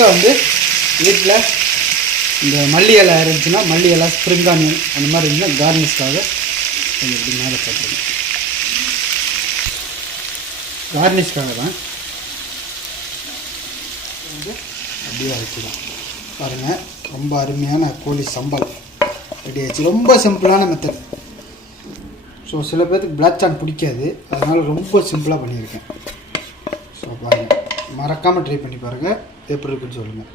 லாஸ்ட்டாக வந்து வீட்டில் இந்த மல்லி இலை இருந்துச்சுன்னா மல்லி இலை ஸ்ப்ரிங் ஆனியன் அந்த மாதிரி இருந்தால் கார்னிஷ்காக கொஞ்சம் இப்படி மேலே போட்டுருங்க. கார்னிஷ்காக தான் வந்து அப்படியே வச்சுக்கலாம். பாருங்கள், ரொம்ப அருமையான கோழி சம்பல் ரெடி ஆகிடுச்சு. ரொம்ப சிம்பிளான மெத்தட். ஸோ சில பேருக்கு பிளாக் சாண்ட் பிடிக்காது, அதனால் ரொம்ப சிம்பிளாக பண்ணியிருக்கேன். ஸோ பாருங்கள், மறக்காமல் ட்ரை பண்ணி பாருங்கள், எப்படி இருக்குன்னு சொல்லுங்கள்.